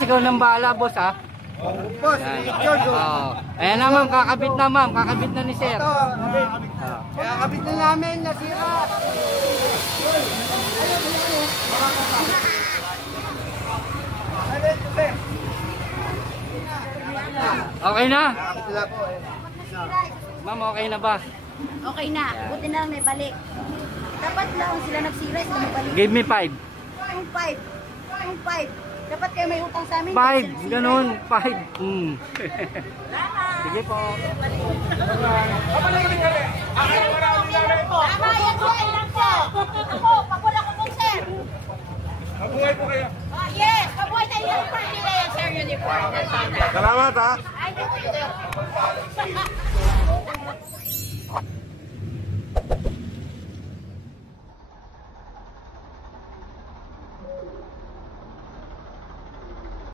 Ikaw nang bahala, boss, ha? Boss, Oh. Ayan na, ma'am. Kakabit na, ma'am. Kakabit na ni sir. kaya kabit na namin, nasira. Okay na? Ma'am, okay na ba? Okay na, buti na lang may balik. Dapat lang sila nagsira, sila may balik. Give me 5. Yung 5. Dapat kayo may utang sa amin. 5, ganun. 5. Sige po. Tama yan po, ilang po. Ako, pag wala ko pong sir. Mabuhay po kayo. Yes, mabuhay na yung uniform nila yan, sir, uniform. Salamat ha. Ay,